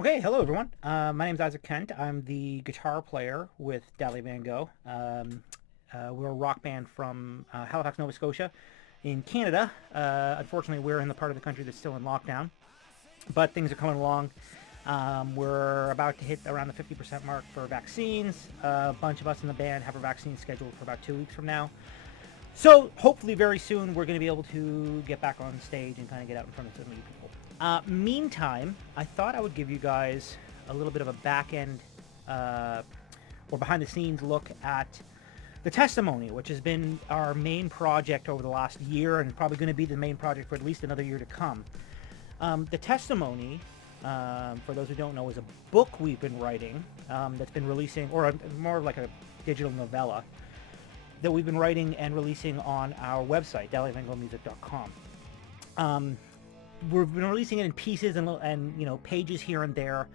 Okay, hello everyone. My name is Isaac Kent. I'm the guitar player with Dali Van Gogh. We're a rock band from Halifax, Nova Scotia, in Canada. Unfortunately, we're in the part of the country that's still in lockdown, but things are coming along. We're about to hit around the 50% mark for vaccines. A bunch of us in the band have our vaccine scheduled for about 2 weeks from now. So hopefully very soon we're going to be able to get back on stage and kind of get out in front of so many people. Meantime, I thought I would give you guys a little bit of a back end or behind the scenes look at the testimony, which has been our main project over the last year and probably going to be the main project for at least another year to come. The testimony, for those who don't know, is a book we've been writing that's been releasing, or more like a digital novella that we've been writing and releasing on our website, dalivangomusic.com. We've been releasing it in pieces and pages here and there,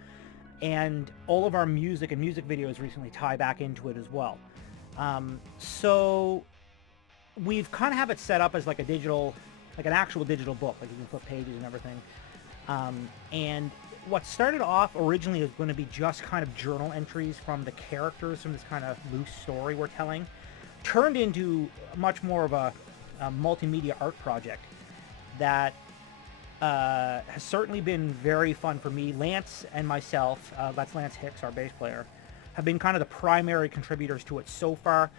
and all of our music and music videos recently tie back into it as well. So we've kind of have it set up as like a digital, like an actual digital book, like you can put pages and everything. And what started off originally was going to be just kind of journal entries from the characters from this kind of loose story we're telling, turned into much more of a multimedia art project that has certainly been very fun for me. Lance and myself, that's Lance Hicks, our bass player, have been kind of the primary contributors to it so far.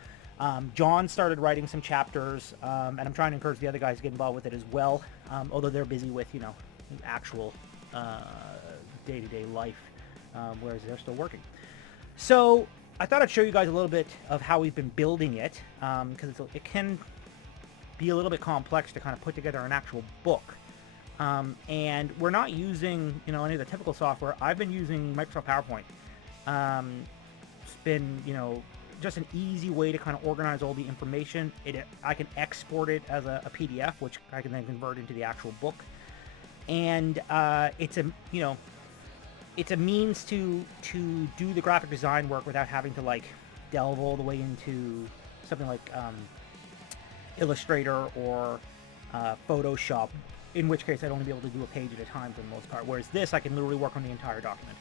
John started writing some chapters, and I'm trying to encourage the other guys to get involved with it as well, although they're busy with, actual day-to-day life, whereas they're still working. So I thought I'd show you guys a little bit of how we've been building it, because it can be a little bit complex to kind of put together an actual book. And we're not using, any of the typical software. I've been using Microsoft PowerPoint. It's been, just an easy way to kind of organize all the information. I can export it as a PDF, which I can then convert into the actual book. And it's a means to do the graphic design work without having to delve all the way into something like Illustrator or Photoshop, in which case I'd only be able to do a page at a time for the most part, whereas this I can literally work on the entire document.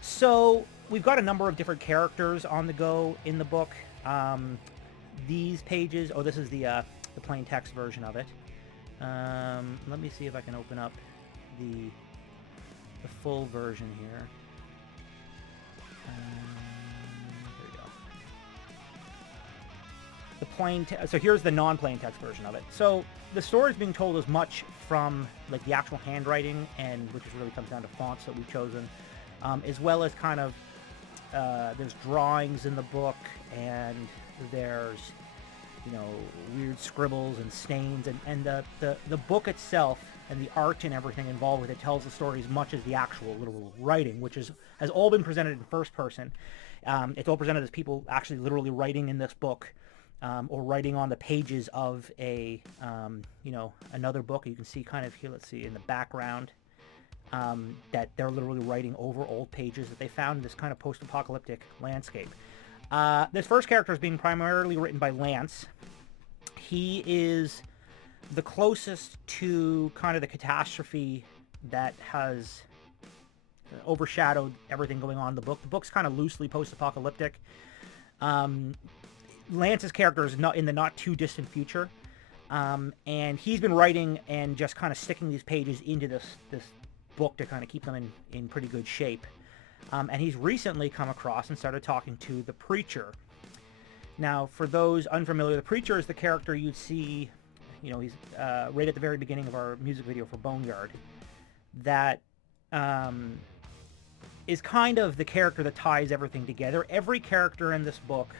So we've got a number of different characters on the go in the book. These pages, this is the plain text version of it. Let me see if I can open up the full version here. Here we go. The plain so here's the non-plain text version of it. So the story is being told as much from the actual handwriting, and which really comes down to fonts that we've chosen, as well as kind of there's drawings in the book, and there's weird scribbles and stains, and the book itself and the art and everything involved with it tells the story as much as the actual literal writing, which has all been presented in first person. It's all presented as people actually literally writing in this book, or writing on the pages of another book. You can see kind of here, let's see, in the background, that they're literally writing over old pages that they found in this kind of post-apocalyptic landscape. This first character is being primarily written by Lance. He is the closest to kind of the catastrophe that has overshadowed everything going on in the book. The book's kind of loosely post-apocalyptic. Lance's character is not in the not too distant future, and he's been writing and just kind of sticking these pages into this book to kind of keep them in pretty good shape. And he's recently come across and started talking to the Preacher. Now, for those unfamiliar, the Preacher is the character you'd see, he's right at the very beginning of our music video for Boneyard. That is kind of the character that ties everything together. Every character in this book,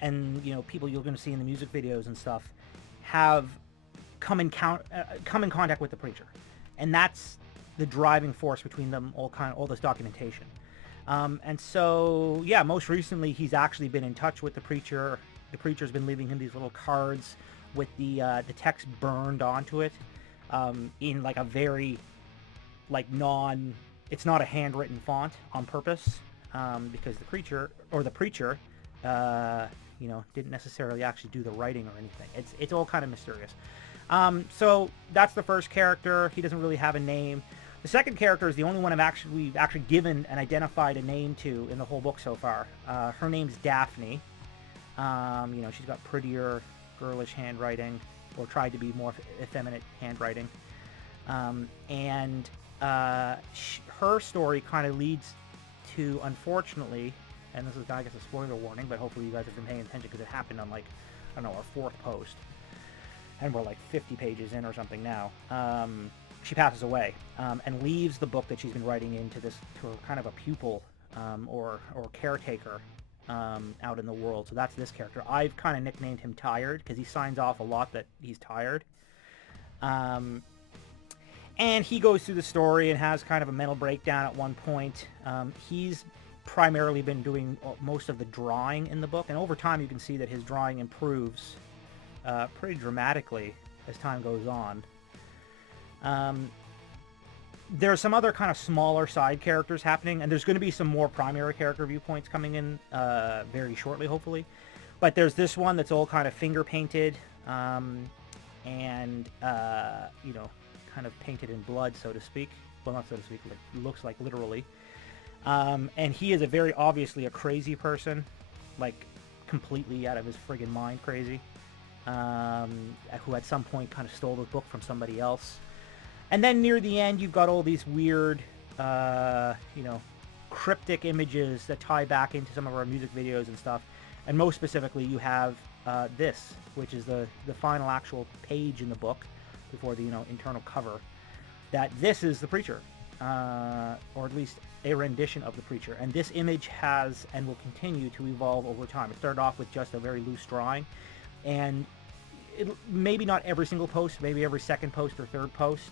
and people you're going to see in the music videos and stuff, have come in contact with the Preacher, and that's the driving force between them, all this documentation. And so, yeah, most recently he's actually been in touch with the Preacher. The Preacher's been leaving him these little cards with the text burned onto it, in a very it's not a handwritten font on purpose, because the Preacher didn't necessarily actually do the writing or anything. It's all kind of mysterious. So that's the first character. He doesn't really have a name. The second character is the only one we've actually given and identified a name to in the whole book so far. Her name's Daphne. You know, she's got prettier, girlish handwriting, or tried to be more effeminate handwriting. Her story kind of leads to, unfortunately, and this is, I guess, a spoiler warning, but hopefully you guys have been paying attention because it happened on, like, I don't know, our 4th post. And we're like 50 pages in or something now. She passes away and leaves the book that she's been writing to kind of a pupil or caretaker out in the world. So that's this character. I've kind of nicknamed him Tired because he signs off a lot that he's tired. And he goes through the story and has kind of a mental breakdown at one point. He's primarily been doing most of the drawing in the book, and over time you can see that his drawing improves pretty dramatically as time goes on. There's some other kind of smaller side characters happening, and there's going to be some more primary character viewpoints coming in very shortly, hopefully. But there's this one that's all kind of finger painted, and you know, kind of painted in blood, so to speak. Well, not so to speak, it looks like literally. And he is very obviously a crazy person, like completely out of his friggin' mind crazy, who at some point kind of stole the book from somebody else. And then near the end, you've got all these weird, you know, cryptic images that tie back into some of our music videos and stuff. And most specifically, you have this, which is the final actual page in the book before the, you know, internal cover, that this is the preacher, or at least a rendition of the preacher. And this image has and will continue to evolve over time. It started off with just a very loose drawing, and maybe not every single post, maybe every second post or third post,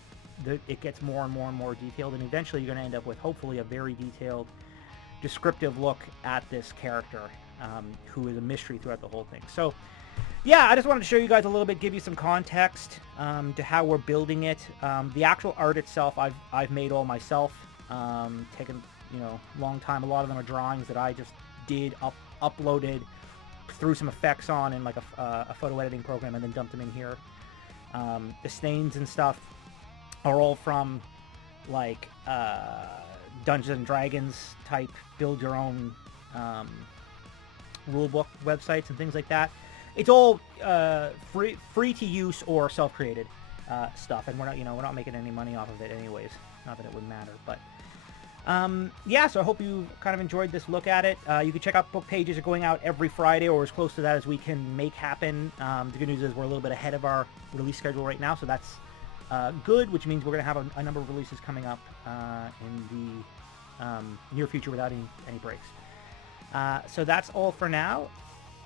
it gets more and more and more detailed, and eventually you're going to end up with hopefully a very detailed, descriptive look at this character, who is a mystery throughout the whole thing. So yeah, I just wanted to show you guys a little bit, give you some context to how we're building it. The actual art itself I've made all myself, taken, you know, a long time. A lot of them are drawings that I just did, uploaded, threw some effects on in like a photo editing program, and then dumped them in here. The stains and stuff are all from like Dungeons and Dragons type build your own rulebook websites and things like that. It's all free to use or self-created stuff, and we're not making any money off of it anyways. Not that it would matter, but yeah. So I hope you kind of enjoyed this look at it. You can check out book pages are going out every Friday, or as close to that as we can make happen. The good news is we're a little bit ahead of our release schedule right now, so that's good, which means we're going to have a number of releases coming up in the near future without any breaks. So that's all for now.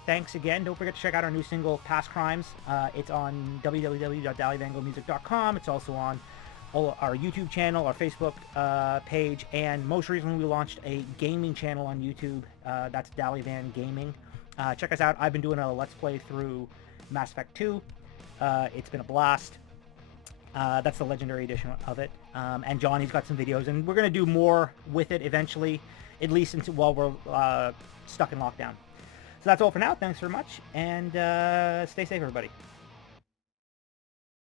Thanks again. Don't forget to check out our new single, Past Crimes. It's on www.dalivangomusic.com. It's also on our YouTube channel, our Facebook page, and most recently we launched a gaming channel on YouTube. That's Dali Van Gaming. Check us out. I've been doing a Let's Play through Mass Effect 2. It's been a blast. That's the Legendary Edition of it. And Johnny's got some videos, and we're going to do more with it eventually, at least while we're stuck in lockdown. So that's all for now. Thanks very much, and stay safe, everybody.